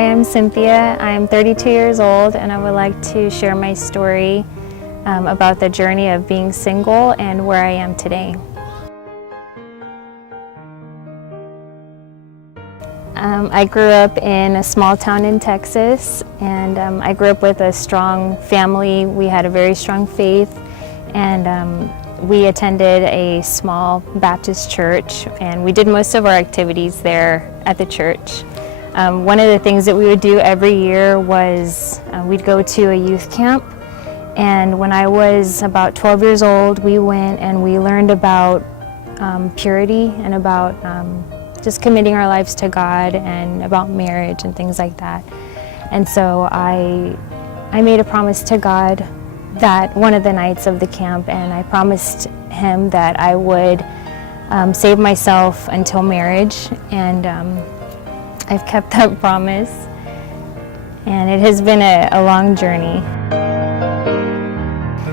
Hi, I'm Cynthia. I'm 32 years old, and I would like to share my story about the journey of being single and where I am today. I grew up in a small town in Texas, and I grew up with a strong family. We had a very strong faith, and we attended a small Baptist church, and we did most of our activities there at the church. One of the things that we would do every year was we'd go to a youth camp, and when I was about 12 years old, we went and we learned about purity and about just committing our lives to God and about marriage and things like that. And so I made a promise to God that one of the nights of the camp, and I promised him that I would save myself until marriage, and I've kept that promise, and it has been a long journey.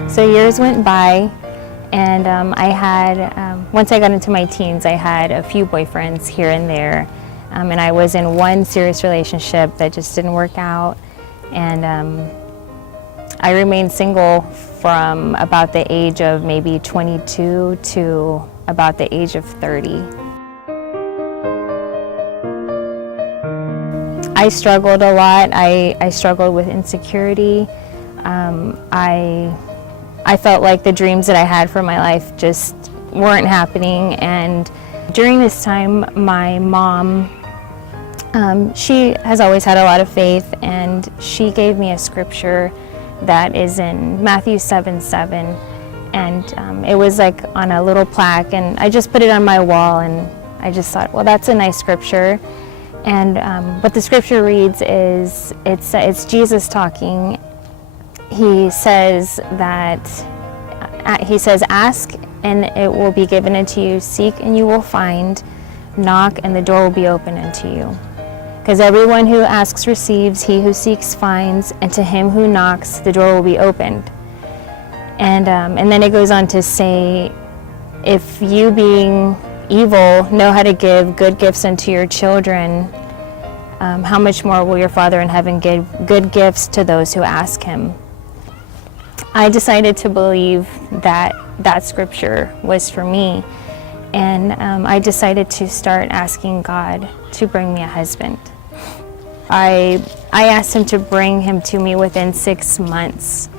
So years went by, and I had, once I got into my teens, I had a few boyfriends here and there, and I was in one serious relationship that just didn't work out, and I remained single from about the age of maybe 22 to about the age of 30. I struggled a lot. I struggled with insecurity. I felt like the dreams that I had for my life just weren't happening, and during this time my mom, she has always had a lot of faith, and she gave me a scripture that is in Matthew 7:7, and it was like on a little plaque, and I just put it on my wall, and I just thought, well, that's a nice scripture. And what the scripture reads is, it's Jesus talking. He says that, ask and it will be given unto you, seek and you will find, knock and the door will be open unto you. Because everyone who asks receives, he who seeks finds, and to him who knocks the door will be opened. And then it goes on to say, if you being evil know how to give good gifts unto your children, how much more will your Father in heaven give good gifts to those who ask him? I decided to believe that that scripture was for me, and I decided to start asking God to bring me a husband. I asked him to bring him to me within 6 months.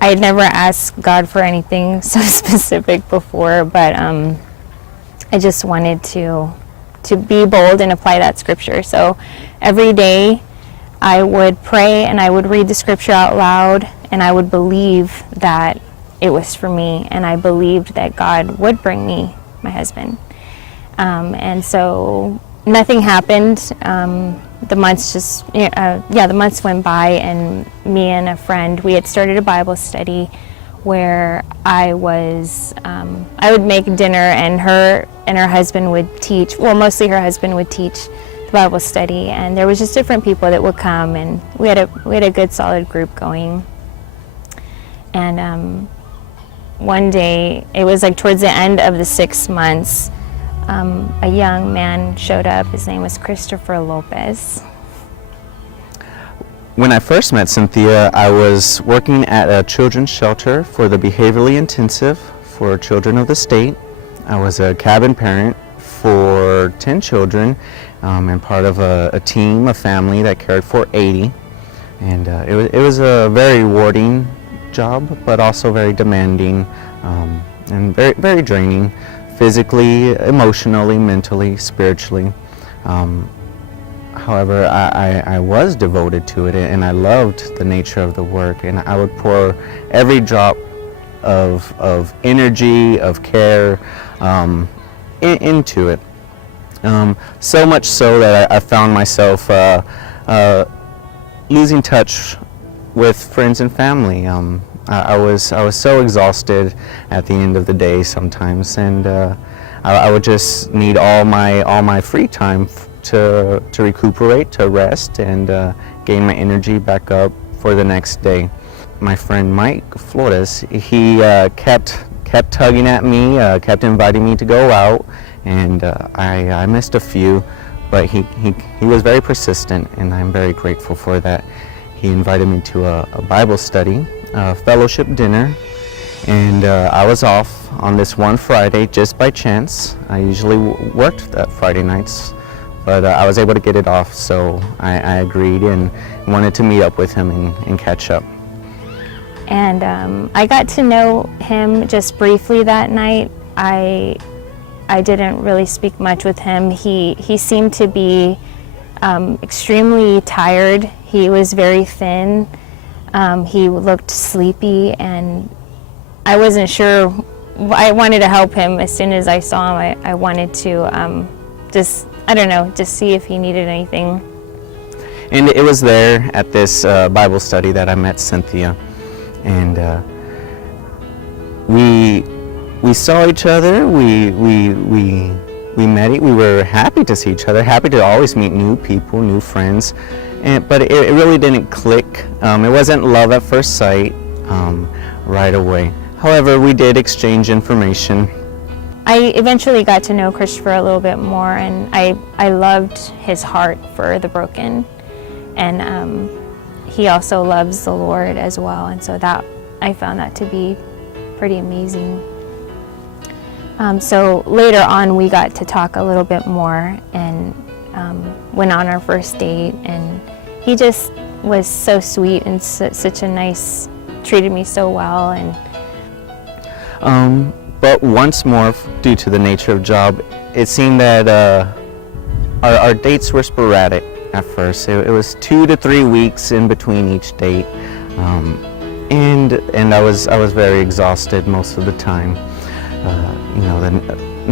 I had never asked God for anything so specific before, but I just wanted to be bold and apply that scripture. So every day I would pray and I would read the scripture out loud, and I would believe that it was for me, and I believed that God would bring me my husband. And so nothing happened. The months went by, and me and a friend, we had started a Bible study where I would make dinner, and her husband would teach. Well, mostly her husband would teach the Bible study, and there was just different people that would come, and we had a good solid group going. And one day, it was like towards the end of the 6 months, a young man showed up. His name was Christopher Lopez. When I first met Cynthia, I was working at a children's shelter for the behaviorally intensive for children of the state. I was a cabin parent for 10 children, and part of a team, a family that cared for 80. And it was a very rewarding job, but also very demanding, and very, very draining, physically, emotionally, mentally, spiritually. However, I was devoted to it, and I loved the nature of the work, and I would pour every drop of energy, of care into it. So much so that I found myself losing touch with friends and family. I was so exhausted at the end of the day sometimes, and I would just need all my free time to recuperate, to rest, and gain my energy back up for the next day. My friend Mike Flores, he kept tugging at me, kept inviting me to go out, and I missed a few, but he was very persistent, and I'm very grateful for that. He invited me to a Bible study, a fellowship dinner, and I was off on this one Friday just by chance. I usually worked that Friday nights, but I was able to get it off, so I agreed and wanted to meet up with him and catch up. And I got to know him just briefly that night. I didn't really speak much with him. He seemed to be extremely tired. He was very thin. He looked sleepy, and I wasn't sure. I wanted to help him as soon as I saw him. I wanted to just see if he needed anything. And it was there at this Bible study that I met Cynthia, and we saw each other. We met. We were happy to see each other. Happy to always meet new people, new friends. But it really didn't click. It wasn't love at first sight right away. However, we did exchange information. I eventually got to know Christopher a little bit more, and I loved his heart for the broken, and he also loves the Lord as well, and so that I found that to be pretty amazing. So later on, we got to talk a little bit more, and went on our first date, and he just was so sweet and such a nice, treated me so well. And but once more, due to the nature of job, it seemed that our dates were sporadic at first. It was 2 to 3 weeks in between each date, and I was very exhausted most of the time. The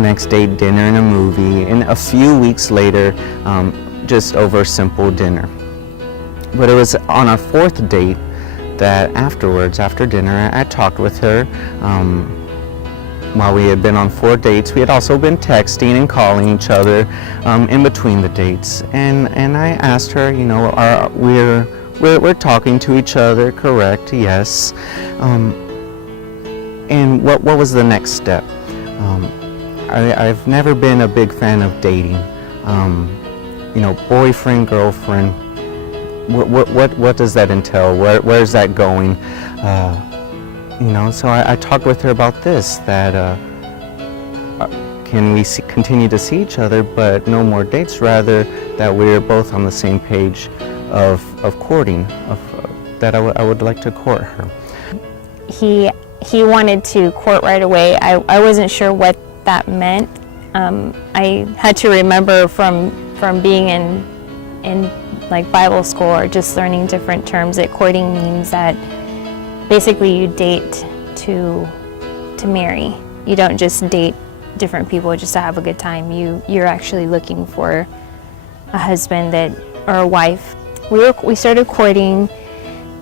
next day, dinner and a movie, and a few weeks later, just over a simple dinner. But it was on our 4th date that afterwards, after dinner, I talked with her. While we had been on 4 dates, we had also been texting and calling each other in between the dates. And I asked her, we're talking to each other, correct? Yes. And what was the next step? I've never been a big fan of dating. Boyfriend, girlfriend. What does that entail? Where's that going? So I talked with her about this, that can we continue to see each other, but no more dates, rather that we're both on the same page of courting, that I would like to court her. He wanted to court right away. I wasn't sure what that meant. I had to remember from being in like Bible school or just learning different terms that courting means that basically you date to marry. You don't just date different people just to have a good time. You're actually looking for a husband or a wife. We started courting,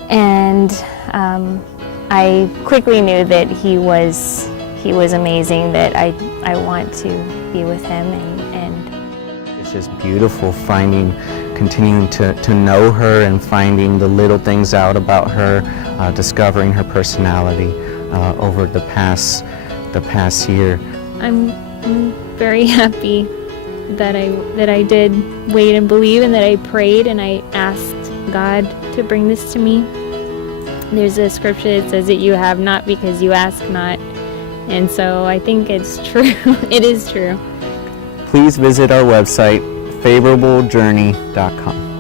and I quickly knew that he was amazing, that I want to be with him, and it's just beautiful continuing to know her and finding the little things out about her, discovering her personality over the past year. I'm very happy that I did wait and believe, and that I prayed and I asked God to bring this to me. There's a scripture that says that you have not because you ask not, and so I think it's true. It is true. Please visit our website, favorablejourney.com.